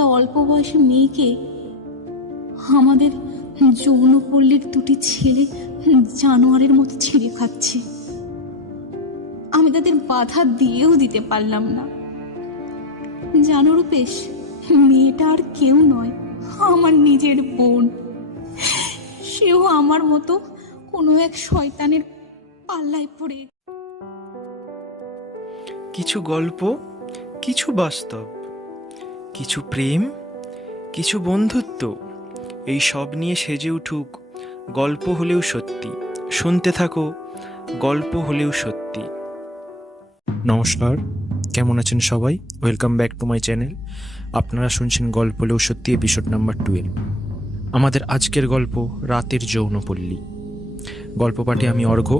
অল্প বয়সী মেয়েকে আমাদের যৌনপল্লীর দুটি ছেলে জানোয়ারের মতো ছিঁড়ে খাচ্ছে। আমি তাদের বাধা দিয়েও দিতে পারলাম না। জানো রূপেশ, মেয়েটা আর কেউ নয়, আমার নিজের বোন। সেও আমার মতো কোনো এক শয়তানের পাল্লায় পড়ে। কিছু গল্প, কিছু বাস্তব, কিছু প্রেম, কিছু বন্ধুত্ব, এই সব নিয়ে সেজে উঠুক গল্প হলেও সত্যি। শুনতে থাকো গল্প হলেও সত্যি। নমস্কার, কেমন আছেন সবাই? Welcome back to my channel. আপনারা শুনছেন গল্প হলেও সত্যি এপিসোড নাম্বার 12। আমাদের আজকের গল্প রাতের যৌনপল্লী। গল্প পাঠে আমি অর্ঘ্য,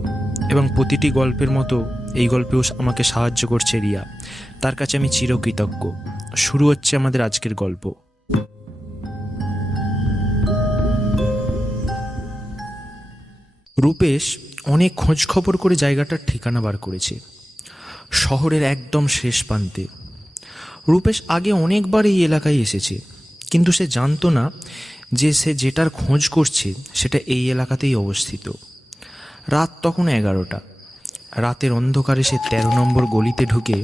এবং প্রতিটি গল্পের মতো এই গল্পেও আমাকে সাহায্য করছে রিয়া। তার কাছে আমি চিরকৃতজ্ঞ। শুরু হচ্ছে আমাদের আজকের গল্প। রূপেশ অনেক খোঁজ খবর করে জায়গাটার ঠিকানা বার করেছে। শহরের একদম শেষ প্রান্তে। রূপেশ আগে অনেকবার এই এলাকায় এসেছে, কিন্তু সে জানতো না যে সে যেটার খোঁজ করছে সেটা এই এলাকাতেই অবস্থিত। রাত তখন 11টা। রাতের অন্ধকারে সে 13 নম্বর গলিতে ঢুকে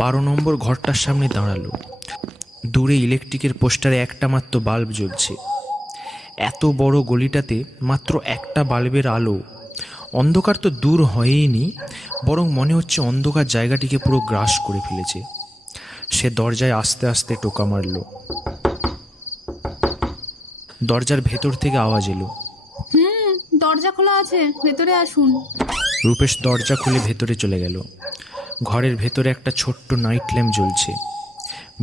12 নম্বর ঘরটার সামনে দাঁড়ালো। দূরে ইলেকট্রিকের পোস্টারে একটা মাত্র বাল্ব জ্বলছে। এত বড় গলিটাতে মাত্র একটা বাল্বের আলো। অন্ধকার তো দূর হয়ইনি, বরং মনে হচ্ছে অন্ধকার জায়গাটিকে পুরো গ্রাস করে ফেলেছে। সে দরজায় আস্তে আস্তে টোকা মারল। দরজার ভেতর থেকে আওয়াজ এলো, দরজা খোলা আছে, ভেতরে আসুন। রূপেশ দরজা খুলে ভেতরে চলে গেল। ঘরের ভেতরে একটা ছোট্ট নাইট ল্যাম্প জ্বলছে।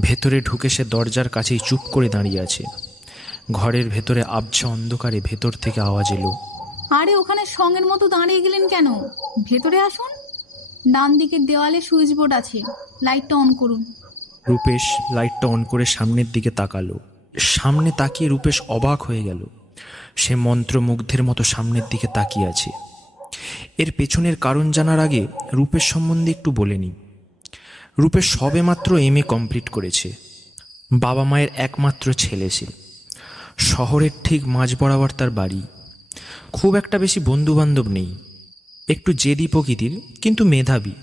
ভেতরে ঢুকে সে দরজার কাছেই চুপ করে দাঁড়িয়ে আছে। ঘরের ভেতরে আবছা অন্ধকারে ভেতর থেকে আওয়াজ এলো, আরে ওখানে সঙ্গের মতো দাঁড়িয়ে গেলেন কেন? ভেতরে আসুন। ডান দিকের দেওয়ালে সুইচ বোর্ড আছে, লাইটটা অন করুন। রূপেশ লাইটটা অন করে সামনের দিকে তাকালো। সামনে তাকিয়ে রূপেশ অবাক হয়ে গেল। সে মন্ত্রমুগ্ধের মতো সামনের দিকে তাকিয়ে আছে। এর পেছনের কারণ জানার আগে রূপেশ সম্বন্ধে একটু বলে নিই। রূপেশ সবেমাত্র MA কমপ্লিট করেছে। বাবা মায়ের একমাত্র ছেলে সে। শহরের ঠিক মাঝ বরাবর তার বাড়ি। খুব একটা বেশি বন্ধুবান্ধব নেই। একটু জেদি প্রকৃতির, কিন্তু মেধাবী।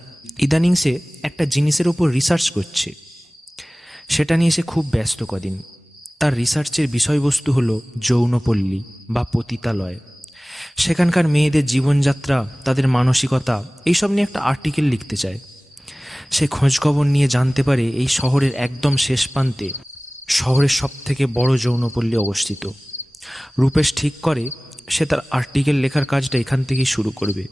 ইদানিং সে একটা জিনিসের ওপর রিসার্চ করছে। সেটা নিয়ে সে খুব ব্যস্ত কদিন। তার রিসার্চের বিষয়বস্তু হলো যৌনপল্লী বা পতিতালয়। সেখানকার মেয়েদের জীবনযাত্রা, তাদের মানসিকতা, এইসব নিয়ে একটা আর্টিকেল লিখতে চায়। সে খোঁজখবর নিয়ে জানতে পারে এই শহরের একদম শেষ প্রান্তে শহরের সবথেকে বড় যৌনপল্লী অবস্থিত। রূপেশ ঠিক করে সে তার আর্টিকেল লেখার কাজটা এখান থেকেই শুরু করবে।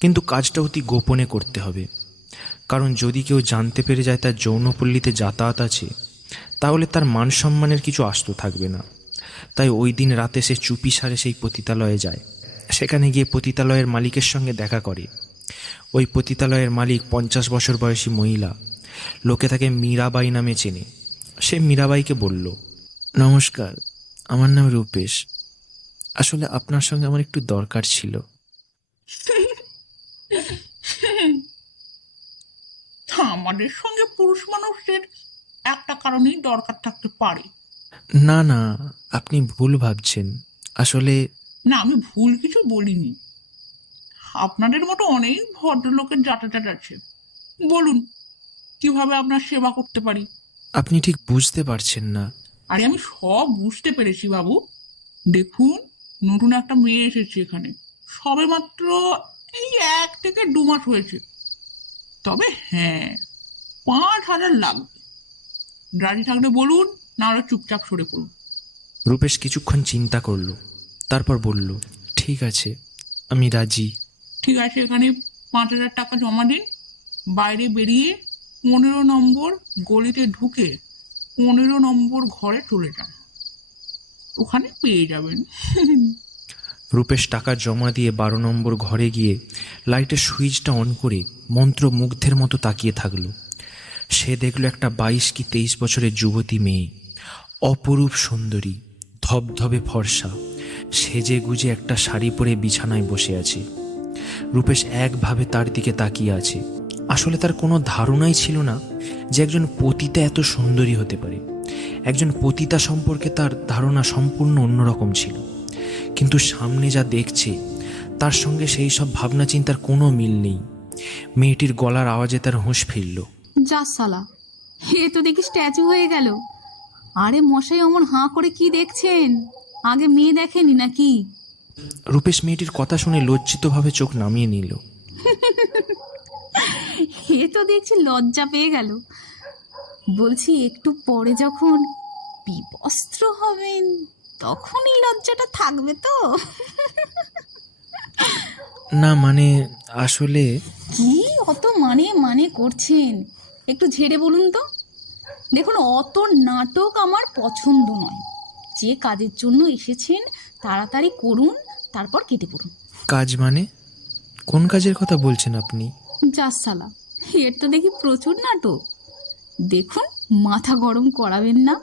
কিন্তু কাজটা অতি গোপনে করতে হবে, কারণ যদি কেউ জানতে পেরে যায় তার যৌনপল্লীতে যাতায়াত আছে, তাহলে তার মান সম্মানের কিছু আস্ত থাকবে না। তাই ওই দিন রাতে সে চুপি সারে সেই পতিতালয়ে যায়। সেখানে গিয়ে পতিতালয়ের মালিকের সঙ্গে দেখা করে। ওই পতিতালয়ের মালিক 50 বছর বয়সী মহিলা। লোকে তাকে মীরাবাই নামে চেনে। সে মীরাবাইকে বলল, নমস্কার, আমার নাম রূপেশ। আসলে আপনার সঙ্গে আমার একটু দরকার ছিল। আমাদের সঙ্গে পুরুষ মানুষদের একটা কারণেই দরকার থাকতে পারে। না না, আপনি ভুল ভাবছেন। আসলে না, আমি ভুল কিছু বলিনি। আপনাদের মতো অনেক ভদ্রলোকের যাতায়াত আছে। বলুন, কিভাবে আপনার সেবা করতে পারি? আপনি ঠিক বুঝতে পারছেন না। আরে আমি সব বুঝতে পেরেছি বাবু। দেখুন, নতুন একটা মেয়ে এসেছে এখানে, সবে মাত্র এই 1 থেকে 2 মাস হয়েছে। তবে হ্যাঁ, 5,000 লাগবে। রাজি থাকলে বলুন, না হলে চুপচাপ সরে পড়ুন। রূপেশ কিছুক্ষণ চিন্তা করল, তারপর বলল, ঠিক আছে, আমি রাজি। ঠিক আছে, এখানে 5,000 টাকা জমা দিন। বাইরে বেরিয়ে 15 নম্বর গলিতে ঢুকে 15 নম্বর ঘরে চলে যান, ওখানে পেয়ে যাবেন। রূপেশ টাকা জমা দিয়ে 12 নম্বর ঘরে গিয়ে লাইটের সুইচটা অন করে মন্ত্রমুগ্ধের মতো তাকিয়ে থাকলো। সে দেখল একটা 22 কি 23 বছরের যুবতী মেয়ে, অপরূপ সুন্দরী, ধবধবে ফর্সা, সেজে গুজে একটা শাড়ি পরে বিছানায় বসে আছে। রূপেশ একভাবে তার দিকে তাকিয়ে আছে। আসলে তার কোনো ধারণাই ছিল না যে একজন পতিতা এত সুন্দরী হতে পারে। একজন পতিতা সম্পর্কে তার ধারণা সম্পূর্ণ অন্যরকম ছিল, কিন্তু সামনে যা দেখছে তার সঙ্গে সেই সব ভাবনা চিন্তার কোনো মিল নেই। মেয়েটির গলার আওয়াজে তার হুঁশ ফিরল। যা সালা, এ তো দেখি স্ট্যাচু হয়ে গেল। আরে মশাই, অমন হাঁ করে কি দেখছেন? আগে মেয়ে দেখেনি নাকি? রূপেশ মেয়েটির কথা শুনে লজ্জিতভাবে চোখ নামিয়ে নিল। এ তো দেখছি লজ্জা পেয়ে গেল। বলছি, একটু পরে যখন বিবস্ত্র হবেন তখন এই লজ্জাটা থাকবে তো? না মানে আসলে কি অত মানে মানে করছেন? একটু ঝেড়ে বলুন তো। দেখুন, অত নাটক আমার পছন্দ নয়। যে কাজের জন্য এসেছেন তাড়াতাড়ি করুন, তারপর কেটে পড়ুন। কাজ মানে কোন কাজের কথা বলছেন আপনি? যা সালা, এর তো দেখি প্রচুর নাটক। দেখুন, মাথা গরম করাবেন না।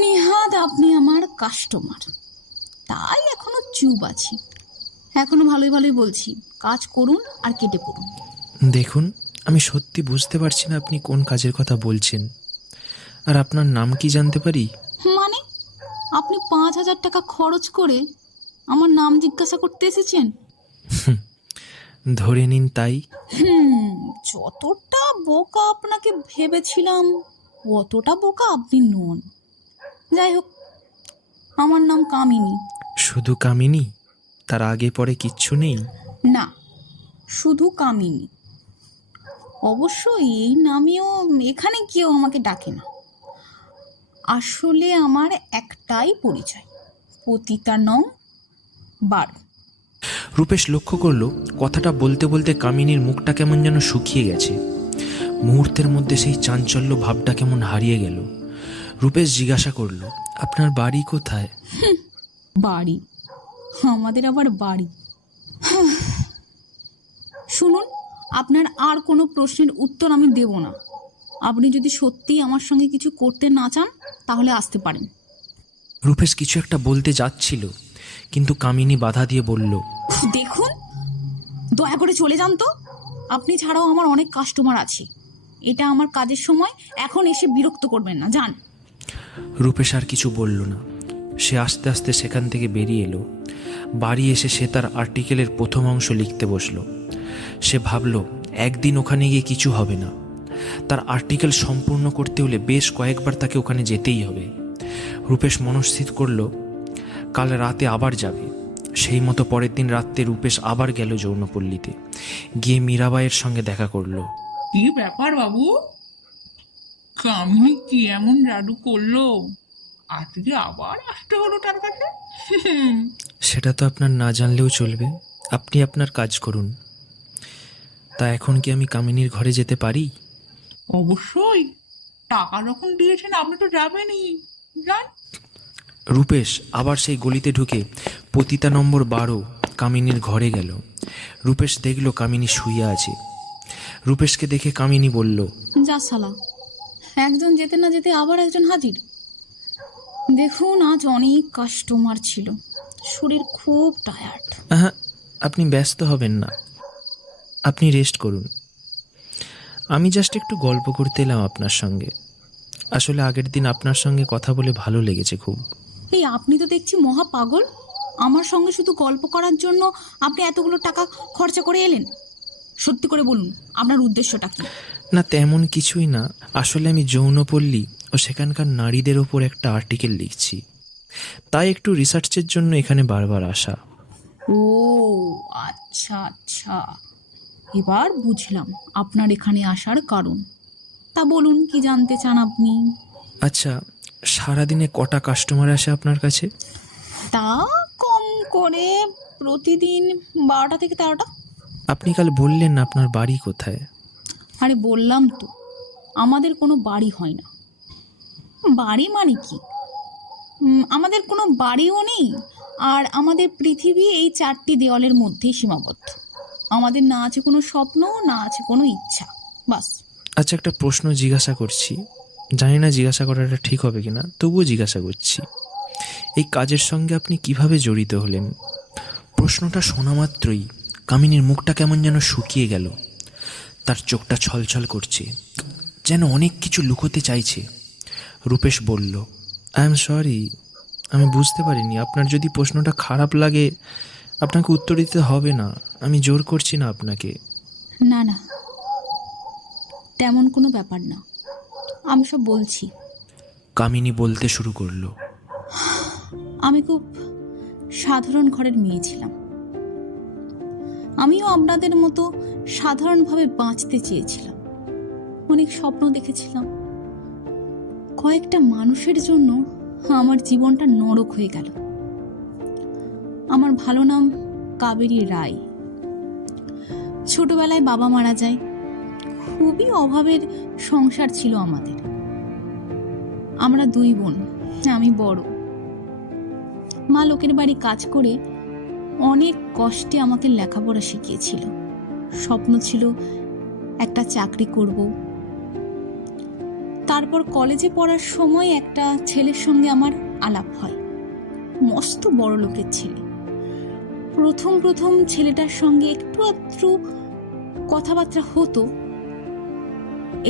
নিহাত আপনি আমার কাস্টমার, তাই এখনো চুপ আছি। এখনো ভালোই ভালোই বলছি, কাজ করুন আর কেটে পড়ুন। দেখুন, আমি সত্যি বুঝতে পারছি না আপনি কোন কাজের কথা বলছেন। আর আপনার নাম কি জানতে পারি? মানে আপনি 5,000 টাকা খরচ করে আমার নাম জিজ্ঞাসা করতে এসেছেন? ধরে নিন তাই। যতটা বোকা আপনাকে ভেবেছিলাম অতটা বোকা আপনি নন। যাই হোক, আমার নাম কামিনী। শুধু কামিনী? তার আগে পরে কিচ্ছু নেই? না, শুধু কামিনী। অবশ্য এই নামেও এখানে কেউ আমাকে ডাকে না। আসলে আমার একটাই পরিচয়, পতিতা নং 12। রূপেশ লক্ষ্য করলো কথাটা বলতে বলতে কামিনীর মুখটা কেমন যেন শুকিয়ে গেছে। মুহূর্তের মধ্যে সেই চাঞ্চল্য ভাবটা কেমন হারিয়ে গেল। রূপেশ জিজ্ঞাসা করলো, আপনার বাড়ি কোথায়? বাড়ি? আমাদের আবার বাড়ি? শুনুন, আপনার আর কোনো প্রশ্নের উত্তর আমি দেব না। আপনি যদি সত্যিই আমার সঙ্গে কিছু করতে না চান তাহলে আসতে পারেন। রূপেশ কিছু একটা বলতে যাচ্ছিল, কিন্তু কামিনী বাধা দিয়ে বলল, দেখুন, দয়া করে চলে যান তো। আপনি ছাড়াও আমার অনেক কাস্টমার আছে। এটা আমার কাজের সময়, এখন এসে বিরক্ত করবেন না, যান। রূপেশ আর কিছু বলল না। সে আস্তে আস্তে সেখান থেকে বেরিয়ে এলো। বাড়ি এসে সে তার আর্টিকেলের প্রথম অংশ লিখতে বসলো। সে ভাবল একদিন ওখানে গিয়ে কিছু হবে না। তার আর্টিকেল সম্পূর্ণ করতে হলে বেশ কয়েকবার তাকে ওখানে যেতেই হবে। রূপেশ মনস্থির করলো কাল রাতে আবার যাবে। সেই মতো পরের দিন রাত্রে রূপেশ আবার গেল যৌনপল্লীতে। গিয়ে মীরাবাইয়ের সঙ্গে দেখা করলো। কি ব্যাপার বাবু, কামিনী কি এমন জাদু করলো আজকে আবার আসতে হলো তার কাছে? সেটা তো আপনার না জানলেও চলবে, আপনি আপনার কাজ করুন। তা এখন কি আমি কামিনীর ঘরে যেতে পারি? অবশ্যই, টাকা যখন দিয়েছেন আপনি তো যাবেনই, যান। রূপেশ আবার সেই গলিতে ঢুকে পতিতা নম্বর 12 কামিনীর ঘরে গেল। রূপেশ দেখল কামিনী শুয়ে আছে। রূপেশকে দেখে কামিনী বলল, যা সালা, একজন যেতে না যেতে আবার একজন হাজির। দেখুন, আজ অনেক কাস্টমার ছিল, শরীর খুব টায়ার্ড। হ্যাঁ, আপনি ব্যস্ত হবেন না, আপনি রেস্ট করুন। আমি জাস্ট একটু গল্প করতে এলাম আপনার সঙ্গে। আসলে আগের দিন আপনার সঙ্গে কথা বলে ভালো লেগেছে খুব। এই আপনি তো দেখছি মহা পাগল। আমার সঙ্গে শুধু গল্প করার জন্য আপনি এতগুলো টাকা খরচা করে এলেন? সত্যি করে বলুন, আপনার উদ্দেশ্যটা কি? না, তেমন কিছুই না। আসলে আমি যৌনপল্লী ও সেখানকার নারীদের ওপর একটা আর্টিকেল লিখছি, তাই একটু রিসার্চের জন্য এখানে বারবার আসা। ও আচ্ছা আচ্ছা, এবার বুঝলাম আপনার এখানে আসার কারণ। তা বলুন, কি জানতে চান আপনি? আচ্ছা, সারাদিনে কটা কাস্টমার আসে আপনার কাছে? তা কম করে প্রতিদিন 12টা থেকে 13টা। আপনি কাল বললেন না আপনার বাড়ি কোথায়? আরে বললাম তো, আমাদের কোনো বাড়ি হয় না। বাড়ি মানে কি? আমাদের কোনো বাড়িও নেই, আর আমাদের পৃথিবী এই 4টি দেওয়ালের মধ্যেই সীমাবদ্ধ। আমাদের না আছে কোনো স্বপ্ন, না আছে কোনো ইচ্ছা, বাস। আচ্ছা, একটা প্রশ্ন জিজ্ঞাসা করছি, জানি না জিজ্ঞাসা করাটা ঠিক হবে কিনা, তবুও জিজ্ঞাসা করছি। এই কাজের সঙ্গে আপনি কিভাবে জড়িত হলেন? প্রশ্নটা শোনা মাত্রই কামিনীর মুখটা কেমন যেন শুকিয়ে গেল। তার চোখটা ছলছল করছে, যেন অনেক কিছু লুকোতে চাইছে। রূপেশ বলল, আই এম সরি, আমি বুঝতে পারিনি। আপনার যদি প্রশ্নটা খারাপ লাগে আপনাকে উত্তর দিতে হবে না, আমি জোর করছি না আপনাকে। না না, তেমন কোনো ব্যাপার না, আমি সব বলছি। কামিনী বলতে শুরু করলো, আমি খুব সাধারণ ঘরের মেয়ে ছিলাম। আমিও আপনাদের মতো সাধারণভাবে বাঁচতে চেয়েছিলাম। অনেক স্বপ্ন দেখেছিলাম। কয়েকটা মানুষের জন্য আমার জীবনটা নরক হয়ে গেল। আমার ভালো নাম কাবেরী রায়। ছোটবেলায় বাবা মারা যায়। খুবই অভাবের সংসার ছিল আমাদের। আমরা 2 বোন, আমি বড়। মা লোকের বাড়ি কাজ করে অনেক কষ্টে আমাকে লেখাপড়া শিখিয়েছিল। স্বপ্ন ছিল একটা চাকরি করব। তারপর কলেজে পড়ার সময় একটা ছেলের সঙ্গে আমার আলাপ হয়। মস্ত বড় লোকের ছেলে। প্রথম ছেলেটার সঙ্গে একটু আধটু কথাবার্তা হতো।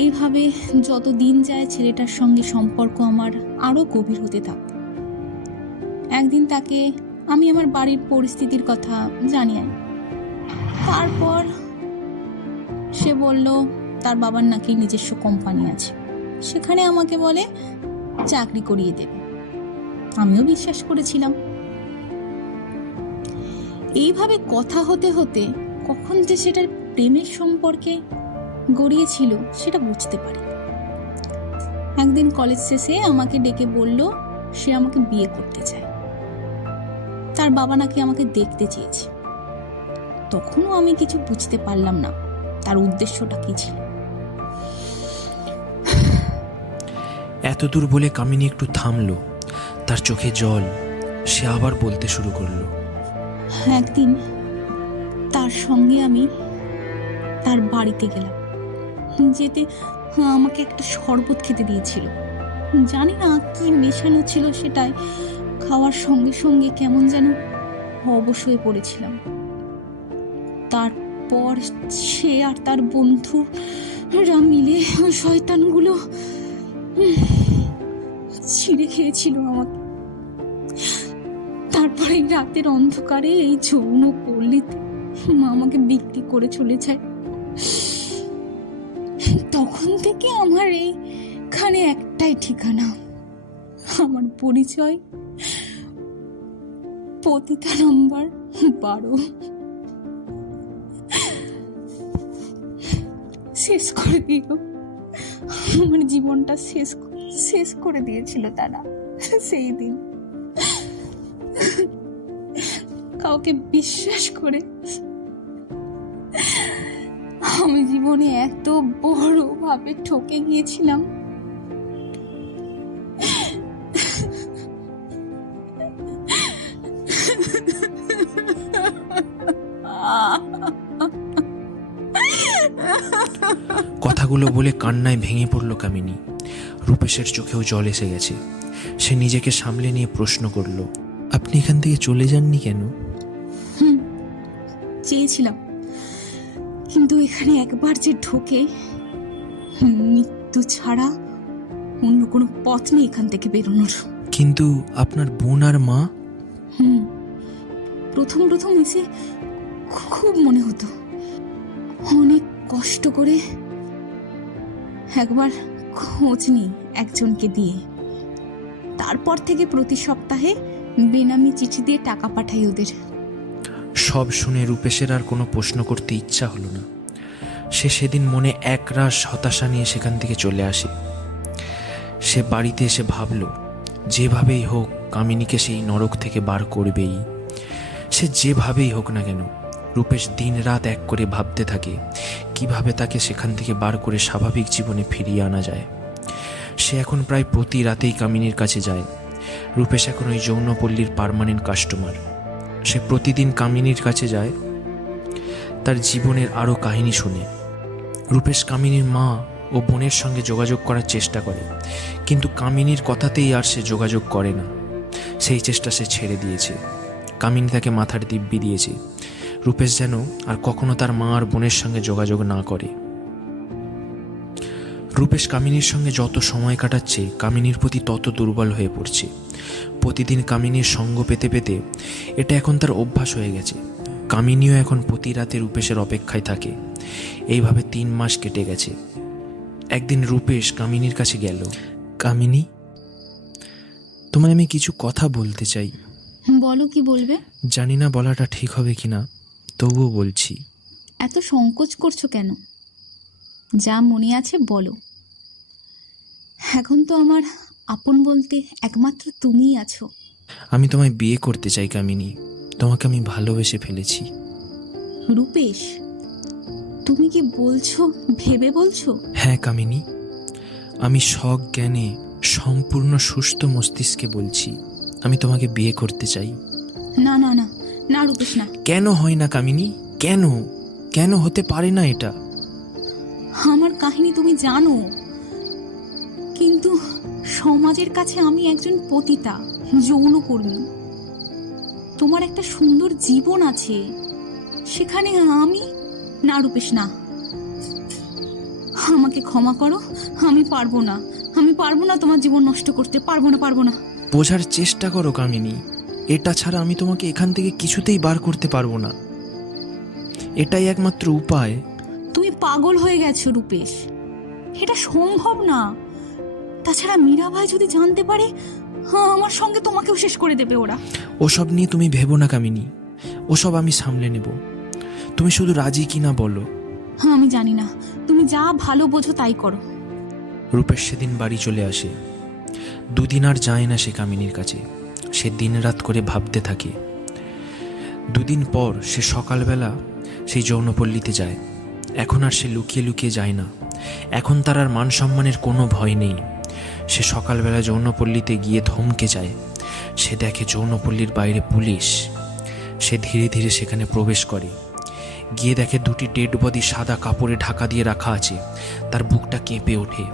এইভাবে যত দিন যায় ছেলেটার সঙ্গে সম্পর্ক আমার আরো গভীর হতে থাকে। একদিন তাকে আমি আমার বাড়ির পরিস্থিতির কথা জানিয়ে। তারপর সে বলল তার বাবার নাকি নিজস্ব কোম্পানি আছে, সেখানে আমাকে বলে চাকরি করিয়ে দেবে। আমিও বিশ্বাস করেছিলাম। এইভাবে কথা হতে হতে কখন যে সেটার প্রেমের সম্পর্কে গড়িয়েছিল সেটা বুঝতে পারি। একদিন কলেজ শেষে আমাকে ডেকে বলল সে আমাকে বিয়ে করতে চায়। তার বাবা নাকি আমাকে দেখতে চেয়েছে। তখনও আমি কিছু বুঝতে পারলাম না তার উদ্দেশ্যটা কি ছিল। এতদূর বলে কামিনী একটু থামলো, তার চোখে জল। সে আবার বলতে শুরু করলো, একদিন তার সঙ্গে আমি তার বাড়িতে গেলাম। যেতে আমাকে একটা শরবত খেতে দিয়েছিল। জানি না কি মেশানো ছিল সেটাই। খাওয়ার সঙ্গে সঙ্গে কেমন যেন অবশ হয়ে পড়েছিলাম। তারপর সে আর তার বন্ধুরা মিলে ওই শয়তানগুলো ছিঁড়ে খেয়েছিল আমাকে। তারপরে রাতের অন্ধকারে এই যৌন পল্লীতে আমাকে বিক্রি করে চলে যায়। তখন থেকে আমার এইখানে একটাই ঠিকানা, আমার পরিচয় পতিতা নাম্বার 12। শেষ করে দিল আমার জীবনটা, শেষ করে দিয়েছিল তারা সেই দিন। কাউকে বিশ্বাস করে আমি জীবনে এত বড় ভাবে ঠকে গিয়েছিলাম। কথাগুলো বলে কান্নায় ভেঙে পড়ল কামিনী। রূপেশের চোখেও জল এসে গেছে। সে নিজেকে সামলে নিয়ে প্রশ্ন করল, আপনি এখান থেকে চলে যাননি কেন? চেয়েছিলাম, কিন্তু এখানে একবার যে ঢোকে মৃত্যু ছাড়া অন্য কোনো পথ নেই এখান থেকে বেরোনোর। কিন্তু আপনার বোন আর মা? প্রথম এসে খুব মনে হতো। অনেক কষ্ট করে একবার খোঁজ নিই একজনকে দিয়ে। তারপর থেকে প্রতি সপ্তাহে বেনামি চিঠি দিয়ে টাকা পাঠাই ওদের। সব শুনে রূপেশের আর কোনো প্রশ্ন করতে ইচ্ছা হলো না। সে সেদিন মনে একরাশ হতাশা নিয়ে সেখান থেকে চলে আসে। সে বাড়িতে এসে ভাবল, যেভাবেই হোক কামিনীকে সেই নরক থেকে বার করবেই। সে যেভাবেই হোক না কেন। রূপেশ দিন রাত এক করে ভাবতে থাকে কিভাবে তাকে সেখান থেকে বার করে স্বাভাবিক জীবনে ফিরিয়ে আনা যায়। সে এখন প্রায় প্রতি রাতেই কামিনীর কাছে যায়। রূপেশ এখন ওই যৌনপল্লীর পার্মানেন্ট কাস্টমার। সে প্রতিদিন কামিনীর কাছে যায়, তার জীবনের আরও কাহিনী শুনে। রূপেশ কামিনীর মা ও বোনের সঙ্গে যোগাযোগ করার চেষ্টা করে, কিন্তু কামিনীর কথাতেই আর সে যোগাযোগ করে না। সেই চেষ্টা সে ছেড়ে দিয়েছে। কামিনী তাকে মাথার দিব্যি দিয়েছে রূপেশ যেন আর কখনো তার মা আর বোনের সঙ্গে যোগাযোগ না করে। রূপেশ কামিনীর সঙ্গে যত সময় কাটাচ্ছে কামিনীর প্রতি তত দুর্বল হয়ে পড়ছে। প্রতিদিন কামিনীর সঙ্গ পেতে পেতে এটা এখন তার অভ্যাস হয়ে গেছে। কামিনীও এখন প্রতি রাতে রূপেশের অপেক্ষায় থাকে। এইভাবে 3 মাস কেটে গেছে। একদিন রূপেশ কামিনীর কাছে গেল। কামিনী, তোমায় আমি কিছু কথা বলতে চাই। বলো, কি বলবে? জানি না বলাটা ঠিক হবে কিনা, তবুও বলছি। এত সংকোচ করছো কেন? যা মনে আছে বলো। এখন তো আমার আপন বলতে একমাত্র তুমিই আছো। আমি তোমায় বিয়ে করতে চাই কামিনী। তোমাকে আমি ভালোবেসে ফেলেছি। রূপেশ, তুমি কি বলছো? ভেবে বলছো? হ্যাঁ কামিনী, আমি সজ্ঞানে সম্পূর্ণ সুস্থ মস্তিষ্কে বলছি, আমি তোমাকে বিয়ে করতে চাই। না না না না রূপেশ, না। কেন হয় না কামিনী? কেন কেন হতে পারে না এটা? আমার কাহিনী তুমি জানো, কিন্তু সমাজের কাছে আমি একজন পতিতা, যৌনকর্মী। তোমার একটা সুন্দর জীবন আছে, সেখানে আমি? না রূপেশ, না। আমাকে ক্ষমা করো, আমি পারবো না। আমি পারবো না তোমার জীবন নষ্ট করতে, পারবো না। বোঝার চেষ্টা করো কামিনী, এটা ছাড়া আমি তোমাকে এখান থেকে কিছুতেই বার করতে পারবো না। এটাই একমাত্র উপায়। তুমি পাগল হয়ে গেছো রূপেশ, এটা সম্ভব না। তাছাড়া মীরাবাই যদি জানতে পারে, আমার সঙ্গে তোমাকেও শেষ করে দেবে ওরা। ওসব নিয়ে তুমি ভেবো না কামিনী, ওসব আমি সামলে নেব। তুমি শুধু রাজি কিনা বলো। আমি জানি না, তুমি যা ভালো বোঝো তাই করো। রূপেশ সেদিন বাড়ি চলে আসে। 2 দিন আর যায় না সে কামিনীর কাছে। সে দিনরাত করে ভাবতে থাকে। 2 দিন পর সে সকালবেলা সেই যৌনপল্লীতে যায়। এখন আর সে লুকিয়ে লুকিয়ে যায় না। এখন তার আর মান সম্মানের কোনো ভয় নেই। সে সকালবেলা যৌনপল্লীতে গিয়ে ধমকে যায়। সে দেখে যৌনপল্লীর বাইরে পুলিশ। সে ধীরে ধীরে সেখানে প্রবেশ করে। গিয়ে দেখে 2টি ডেড বডি সাদা কাপড়ে ঢাকা দিয়ে রাখা আছে। তার বুকটা কেঁপে ওঠে।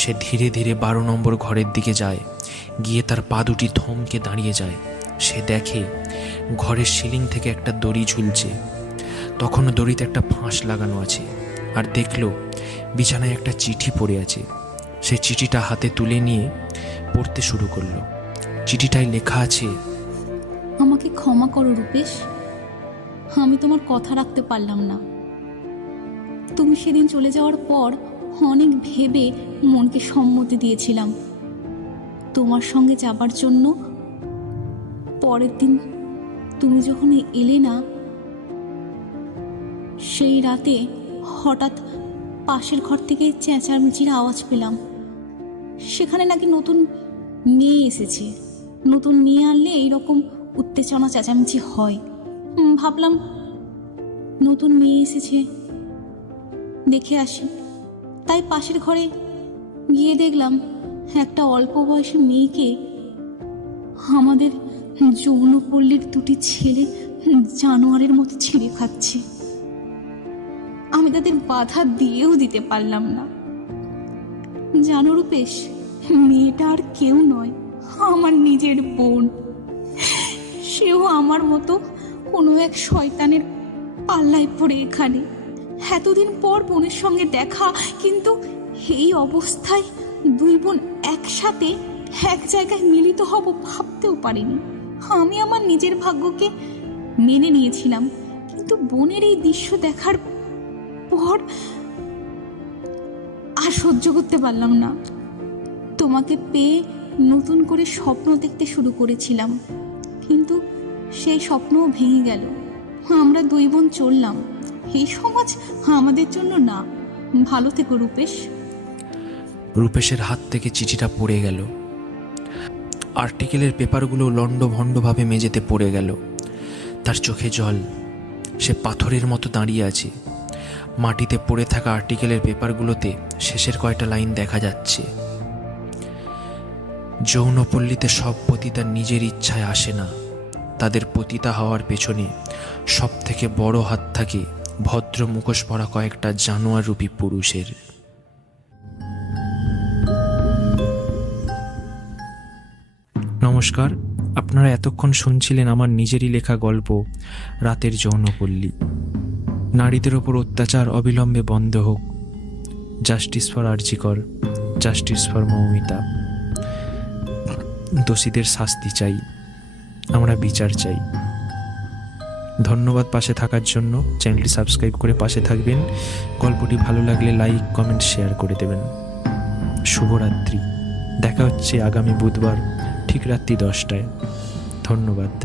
সে ধীরে ধীরে 12 নম্বর ঘরের দিকে যায়। গিয়ে তার পা দুটি থমকে দাঁড়িয়ে যায়। সে দেখে ঘরের সিলিং থেকে একটা দড়ি ঝুলছে। তখনও দড়িতে একটা ফাঁস লাগানো আছে। আর দেখল বিছানায় একটা চিঠি পড়ে আছে। সে চিঠিটা হাতে তুলে নিয়ে পড়তে শুরু করলো। চিঠিটায় লেখা আছে, আমাকে ক্ষমা করো রূপেশ, আমি তোমার কথা রাখতে পারলাম না। তুমি সেদিন চলে যাওয়ার পর অনেক ভেবে মনকে সম্মতি দিয়েছিলাম তোমার সঙ্গে যাবার জন্য। পরের দিন তুমি যখন এলে না, সেই রাতে হঠাৎ পাশের ঘর থেকে চেঁচামেচির আওয়াজ পেলাম। সেখানে নাকি নতুন মেয়ে এসেছে। নতুন মেয়ে আনলে এইরকম উত্তেজনা চেঁচামেচি হয়। ভাবলাম নতুন মেয়ে এসেছে, দেখে আসি। তাই পাশের ঘরে গিয়ে দেখলাম একটা অল্প বয়সী মেয়েকে আমাদের যৌনপল্লীর 2টি ছেলে জানোয়ারের মতো ছিঁড়ে খাচ্ছে। আমি তাদের বাধা দিয়েও দিতে পারলাম না। জানো রূপেশ, মেয়েটা আর কেউ নয়, আমার নিজের বোন। সেও আমার মতো কোনো এক শয়তানের পাল্লায় পড়ে এখানে। এতদিন পর বোনের সঙ্গে দেখা, কিন্তু এই অবস্থায় 2 বোন একসাথে এক জায়গায় মিলিত হব ভাবতেও পারিনি। আমি আমার নিজের ভাগ্যকে মেনে নিয়েছিলাম, কিন্তু বোনের এই দৃশ্য দেখার পর আর সহ্য করতে পারলাম না। তোমাকে পেয়ে নতুন করে স্বপ্ন দেখতে শুরু করেছিলাম, কিন্তু সেই স্বপ্নও ভেঙে গেল। আমরা 2 বোন চললাম। এই সমাজ আমাদের জন্য না। ভালো থেকো রূপেশ। রূপেশের হাত থেকে চিঠিটা পড়ে গেল। আর্টিকেলের পেপারগুলো লণ্ডভণ্ডভাবে মেঝেতে পড়ে গেল। তার চোখে জল। সে পাথরের মতো দাঁড়িয়ে আছে। মাটিতে পড়ে থাকা আর্টিকেলের পেপারগুলোতে শেষের কয়টা লাইন দেখা যাচ্ছে। যৌনপল্লীতে সব পতিতা নিজের ইচ্ছায় আসে না। তাদের পতিতা হওয়ার পেছনে সব থেকে বড় হাত থাকে ভদ্র মুখোশ পরা কয়েকটা জানোয়াররূপী পুরুষের। নমস্কার, আপনারা এতক্ষণ শুনছিলেন আমার নিজেরই লেখা গল্প রাতের যৌনপল্লী। নারীদের ওপর অত্যাচার অবিলম্বে বন্ধ হোক। Justice for RG Kar, justice for Moumita. দোষীদের শাস্তি চাই, আমরা বিচার চাই। ধন্যবাদ পাশে থাকার জন্য। চ্যানেলটি সাবস্ক্রাইব করে পাশে থাকবেন। গল্পটি ভালো লাগলে লাইক, কমেন্ট, শেয়ার করে দেবেন। শুভরাত্রি। দেখা হচ্ছে আগামী বুধবার ঠিক রাত্রি 10টায়। ধন্যবাদ।